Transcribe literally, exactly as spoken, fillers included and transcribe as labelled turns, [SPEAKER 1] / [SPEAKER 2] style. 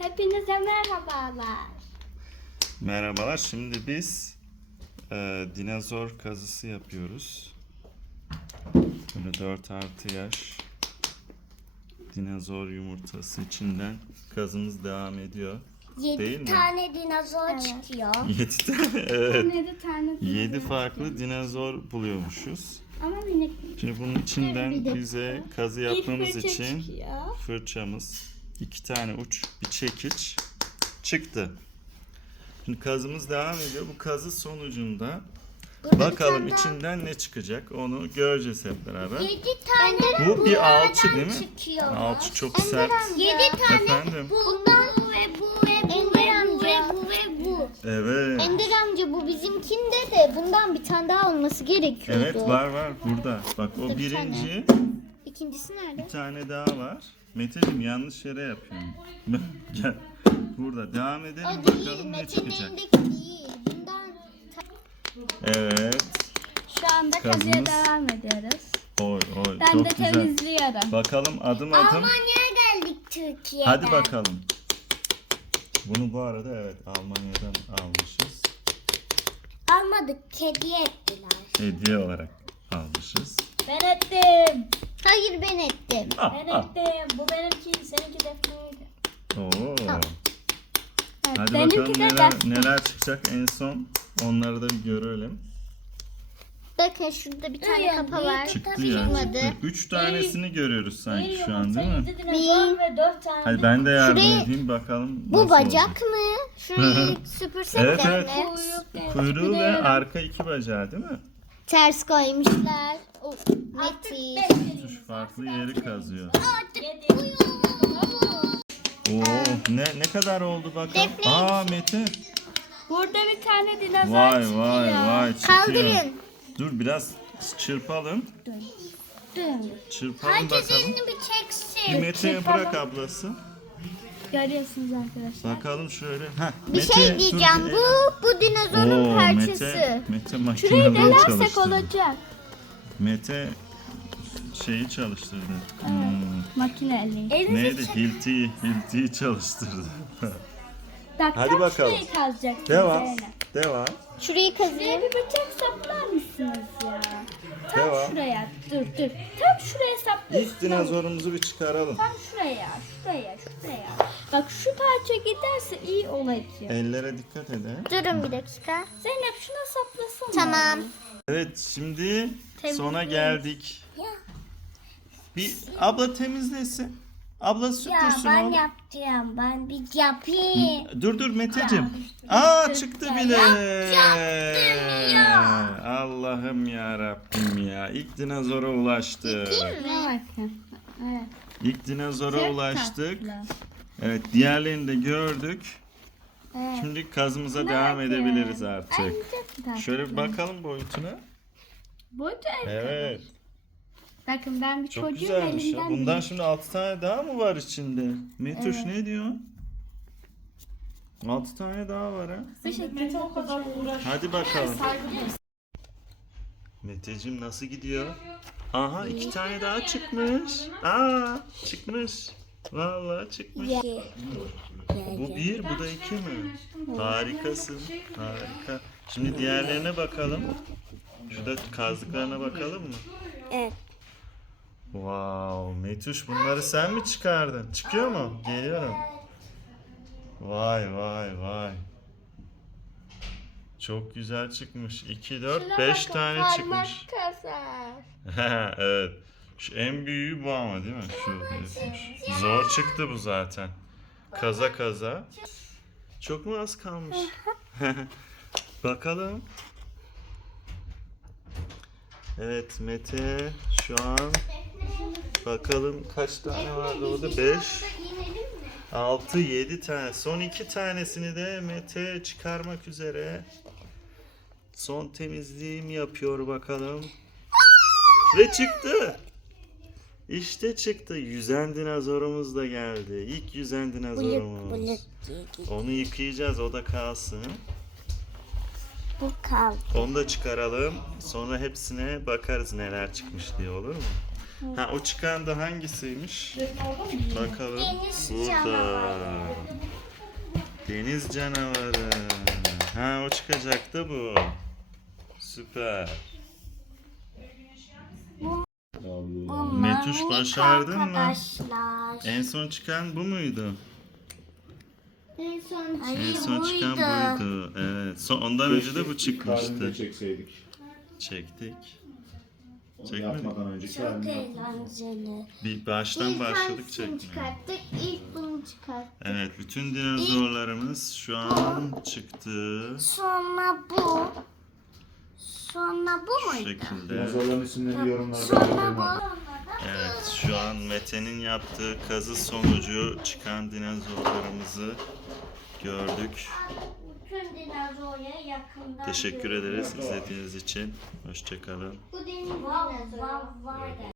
[SPEAKER 1] Hepinize merhabalar.
[SPEAKER 2] Merhabalar. Şimdi biz e, dinozor kazısı yapıyoruz. Böyle dört artı yaş dinozor yumurtası içinden kazımız devam ediyor. Değil
[SPEAKER 3] Yedi
[SPEAKER 2] mi?
[SPEAKER 3] tane dinozor
[SPEAKER 1] Evet.
[SPEAKER 3] çıkıyor.
[SPEAKER 2] Yedi tane. Evet.
[SPEAKER 1] Yedi tane.
[SPEAKER 2] Yedi farklı dinozor buluyormuşuz.
[SPEAKER 1] Ama minik.
[SPEAKER 2] Şimdi bunun içinden bize kazı yapmamız
[SPEAKER 1] fırça
[SPEAKER 2] için
[SPEAKER 1] çıkıyor.
[SPEAKER 2] fırçamız, iki tane uç, bir çekiç çıktı. Şimdi kazımız devam ediyor. Bu kazı sonucunda
[SPEAKER 3] Burada
[SPEAKER 2] bakalım
[SPEAKER 3] bir tane
[SPEAKER 2] içinden ne çıkacak onu göreceğiz hep beraber.
[SPEAKER 3] daha- Yedi tane
[SPEAKER 2] Bu bir alçı
[SPEAKER 3] bunlardan
[SPEAKER 2] değil mi?
[SPEAKER 3] çıkıyor.
[SPEAKER 2] Alçı çok sert.
[SPEAKER 3] Yedi tane
[SPEAKER 2] Efendim?
[SPEAKER 3] bundan ve bu ve bu ve bu ve bu ve bu.
[SPEAKER 2] Evet.
[SPEAKER 3] Ender amca bu bizimkinde de bundan bir tane daha olması gerekiyordu.
[SPEAKER 2] Evet var var burada. Bak o
[SPEAKER 3] Bir
[SPEAKER 2] birinci.
[SPEAKER 3] İkincisi nerede?
[SPEAKER 2] Bir tane daha var. Meteciğim yanlış yere yapıyorum. Gel. Burada devam edelim
[SPEAKER 3] O değil.
[SPEAKER 2] bakalım ne
[SPEAKER 3] Mete'nin
[SPEAKER 2] çıkacak.
[SPEAKER 3] elindeki değil. Bundan
[SPEAKER 2] Evet.
[SPEAKER 1] Şu anda kazıya
[SPEAKER 2] Kazımız-
[SPEAKER 1] devam ediyoruz.
[SPEAKER 2] Oy oy
[SPEAKER 1] Ben
[SPEAKER 2] çok
[SPEAKER 1] de
[SPEAKER 2] güzel.
[SPEAKER 1] temizliyorum.
[SPEAKER 2] Bakalım adım adım.
[SPEAKER 3] Almanya'ya geldik Türkiye'den.
[SPEAKER 2] Hadi bakalım. Bunu bu arada evet Almanya'dan almışız.
[SPEAKER 3] Almadık. Kediye ettiler.
[SPEAKER 2] Hediye olarak almışız.
[SPEAKER 1] Ben ettim.
[SPEAKER 3] Hayır ben ettim.
[SPEAKER 2] Ah,
[SPEAKER 1] Ben
[SPEAKER 2] ah.
[SPEAKER 1] ettim. Bu benimki, seninki defneydi.
[SPEAKER 2] Oo.
[SPEAKER 1] Evet,
[SPEAKER 2] Hadi
[SPEAKER 1] benimki
[SPEAKER 2] bakalım
[SPEAKER 1] de
[SPEAKER 2] neler,
[SPEAKER 1] defne.
[SPEAKER 2] neler çıkacak en son. Onları da bir görelim.
[SPEAKER 3] Bakın şurada bir tane
[SPEAKER 1] Uyan,
[SPEAKER 3] kapa var.
[SPEAKER 2] Çıktı ya.
[SPEAKER 3] Çıkmadı.
[SPEAKER 2] çıktı. Üç tanesini görüyoruz sanki
[SPEAKER 1] Bir
[SPEAKER 2] şu an
[SPEAKER 1] yumurta,
[SPEAKER 2] değil mi?
[SPEAKER 1] yedi dinozor ve dört tane.
[SPEAKER 2] Hadi ben de yardım
[SPEAKER 3] Şuraya-
[SPEAKER 2] edeyim bakalım.
[SPEAKER 3] Bu
[SPEAKER 2] nasıl
[SPEAKER 3] bacak
[SPEAKER 2] olacak.
[SPEAKER 3] mı? Şurayı süpürsene
[SPEAKER 2] Evet,
[SPEAKER 3] de
[SPEAKER 2] evet.
[SPEAKER 3] anne.
[SPEAKER 1] Kuyruk,
[SPEAKER 2] Kuyruğu ve
[SPEAKER 1] evet.
[SPEAKER 2] arka iki bacağı değil mi?
[SPEAKER 3] Ters koymuşlar. O, Metin.
[SPEAKER 2] Şu farklı yeri kazıyor.
[SPEAKER 1] Yedi.
[SPEAKER 2] Oo, ne ne kadar oldu bakalım.
[SPEAKER 3] Defne.
[SPEAKER 2] Aa Mete.
[SPEAKER 1] Burada bir tane dinozor
[SPEAKER 2] Vay
[SPEAKER 1] çıkıyor.
[SPEAKER 2] vay vay çıkıyor.
[SPEAKER 3] Kaldırın.
[SPEAKER 2] Dur biraz çırpalım.
[SPEAKER 1] Dur.
[SPEAKER 2] Çırpalım
[SPEAKER 3] Herkes
[SPEAKER 2] bakalım.
[SPEAKER 3] elini bir çeksin.
[SPEAKER 2] Bir Mete'ye bırak ablası.
[SPEAKER 1] Görüyorsunuz arkadaşlar.
[SPEAKER 2] Bakalım şöyle. Heh,
[SPEAKER 3] Bir
[SPEAKER 2] Mete,
[SPEAKER 3] şey
[SPEAKER 2] dur
[SPEAKER 3] diyeceğim.
[SPEAKER 2] bir-
[SPEAKER 3] Bu bu dinozorun
[SPEAKER 2] Oo,
[SPEAKER 3] parçası.
[SPEAKER 2] Mete, Mete
[SPEAKER 1] Şurayı
[SPEAKER 2] makineleri
[SPEAKER 1] delersek
[SPEAKER 2] çalıştırdı.
[SPEAKER 1] olacak.
[SPEAKER 2] Mete şeyi çalıştırdı. Hmm,
[SPEAKER 1] Makine eli.
[SPEAKER 2] neydi? Hilti'yi, Hilti'yi çalıştırdı.
[SPEAKER 1] Bak,
[SPEAKER 2] Hadi
[SPEAKER 1] tam
[SPEAKER 2] bakalım.
[SPEAKER 1] şurayı kazacak.
[SPEAKER 2] Devam.
[SPEAKER 1] Zeynep.
[SPEAKER 2] Devam.
[SPEAKER 3] Şurayı
[SPEAKER 1] Şuraya
[SPEAKER 3] kazıyım.
[SPEAKER 1] bir bıçak saplar mısınız ya? Tam
[SPEAKER 2] Devam.
[SPEAKER 1] şuraya. Dur dur. Tam şuraya saplıyorsun.
[SPEAKER 2] İlk dinozorumuzu bir çıkaralım.
[SPEAKER 1] Tam şuraya. Şuraya. Şuraya. Bak şu parça giderse iyi olacak.
[SPEAKER 2] Ellere dikkat edin.
[SPEAKER 3] Durun bir dakika.
[SPEAKER 1] Zeynep şuna saplasana.
[SPEAKER 3] Tamam.
[SPEAKER 2] Evet şimdi sona
[SPEAKER 1] Temizliyoruz.
[SPEAKER 2] geldik. Bir abla temizlesin. Abla
[SPEAKER 3] Ya
[SPEAKER 2] süpürsün
[SPEAKER 3] ben
[SPEAKER 2] oğlum.
[SPEAKER 3] yapacağım. Ben bir yapayım.
[SPEAKER 2] Dur dur Meteciğim. Aa çıktı bile. Allah'ım ya Rabbim ya. İlk dinozora ulaştık.
[SPEAKER 1] Şuna bakın. Evet.
[SPEAKER 2] İlk dinozora
[SPEAKER 1] Çok
[SPEAKER 2] ulaştık.
[SPEAKER 1] tatlı.
[SPEAKER 2] Evet diğerlerini de gördük.
[SPEAKER 1] Evet.
[SPEAKER 2] Şimdi kazımıza
[SPEAKER 1] Ne
[SPEAKER 2] devam
[SPEAKER 1] yapıyor?
[SPEAKER 2] edebiliriz
[SPEAKER 1] Ay,
[SPEAKER 2] artık.
[SPEAKER 1] çok tatlı.
[SPEAKER 2] Şöyle bir bakalım boyutuna.
[SPEAKER 1] Boyutu
[SPEAKER 2] Evet.
[SPEAKER 1] Bakın ben bir
[SPEAKER 2] Çok
[SPEAKER 1] çocuğun
[SPEAKER 2] güzelmiş ya.
[SPEAKER 1] elinden
[SPEAKER 2] Bundan şimdi altı tane daha mı var içinde? Metuş
[SPEAKER 1] Evet.
[SPEAKER 2] ne diyor? altı tane daha var ha.
[SPEAKER 1] bir şekilde o kadar
[SPEAKER 2] Hadi bakalım. Meteciğim nasıl gidiyor? Aha iki tane daha çıkmış. Aa çıkmış. Vallahi çıkmış. Bu bir, bu da iki mi? Harikasın. Harika. Şimdi diğerlerine bakalım. Şurada kazdıklarına bakalım mı?
[SPEAKER 3] Evet.
[SPEAKER 2] Wow, Metuş bunları sen mi çıkardın? Çıkıyor mu? Geliyorum. Vay vay vay. Çok güzel çıkmış. iki, dört, beş tane çıkmış. Evet. Şu en büyüğü bu ama değil mi? Şu. Zor çıktı bu zaten. Kaza kaza. Çok mu az kalmış? Bakalım. Evet Mete şu an bakalım kaç tane vardı orada? beş, altı, yedi tane. Son iki tanesini de Mete çıkarmak üzere. Son temizliğim yapıyor bakalım. Ve çıktı. İşte çıktı. Yüzen dinozorumuz da geldi. İlk yüzen dinozorumuz. Onu yıkayacağız. O da kalsın.
[SPEAKER 3] Bu kaldı.
[SPEAKER 2] Onu da çıkaralım. Sonra hepsine bakarız neler çıkmış diye, olur mu? Ha o çıkan da hangisiymiş? Bakalım.
[SPEAKER 3] Deniz
[SPEAKER 2] Burada.
[SPEAKER 3] canavarı.
[SPEAKER 2] Deniz canavarı. Ha, o çıkacaktı bu. Süper. Metuş, başardın mı?
[SPEAKER 3] Arkadaşlar.
[SPEAKER 2] En son çıkan bu muydu?
[SPEAKER 3] En son
[SPEAKER 2] En son çıkan buydu. Evet. Son, ondan önce de bu çıkmıştı.
[SPEAKER 4] çekseydik.
[SPEAKER 2] Çektik.
[SPEAKER 4] Onu
[SPEAKER 2] Çekmedik.
[SPEAKER 4] yapmadan önceki
[SPEAKER 3] Çok
[SPEAKER 4] halini
[SPEAKER 3] eğlenceli.
[SPEAKER 2] Bir baştan
[SPEAKER 3] İlk
[SPEAKER 2] başladık
[SPEAKER 3] hangisini
[SPEAKER 2] çekmeye.
[SPEAKER 3] çıkarttık? İlk bunu çıkarttık.
[SPEAKER 2] Evet, bütün dinozorlarımız şu an çıktı.
[SPEAKER 3] Sonra bu. Sonra bu
[SPEAKER 2] Şu
[SPEAKER 3] muydu?
[SPEAKER 2] şekilde.
[SPEAKER 4] Dinozorların isimlerini yorumlarda
[SPEAKER 3] Sonra
[SPEAKER 4] belirtelim.
[SPEAKER 3] bu.
[SPEAKER 2] Evet, şu an Mete'nin yaptığı kazı sonucu çıkan dinozorlarımızı gördük.
[SPEAKER 1] Bütün dinozorya yakından
[SPEAKER 2] Teşekkür ederiz izlediğiniz için. Hoşça kalın.
[SPEAKER 3] Bu deniz
[SPEAKER 1] Vav
[SPEAKER 3] dinozoru.
[SPEAKER 1] vav vav.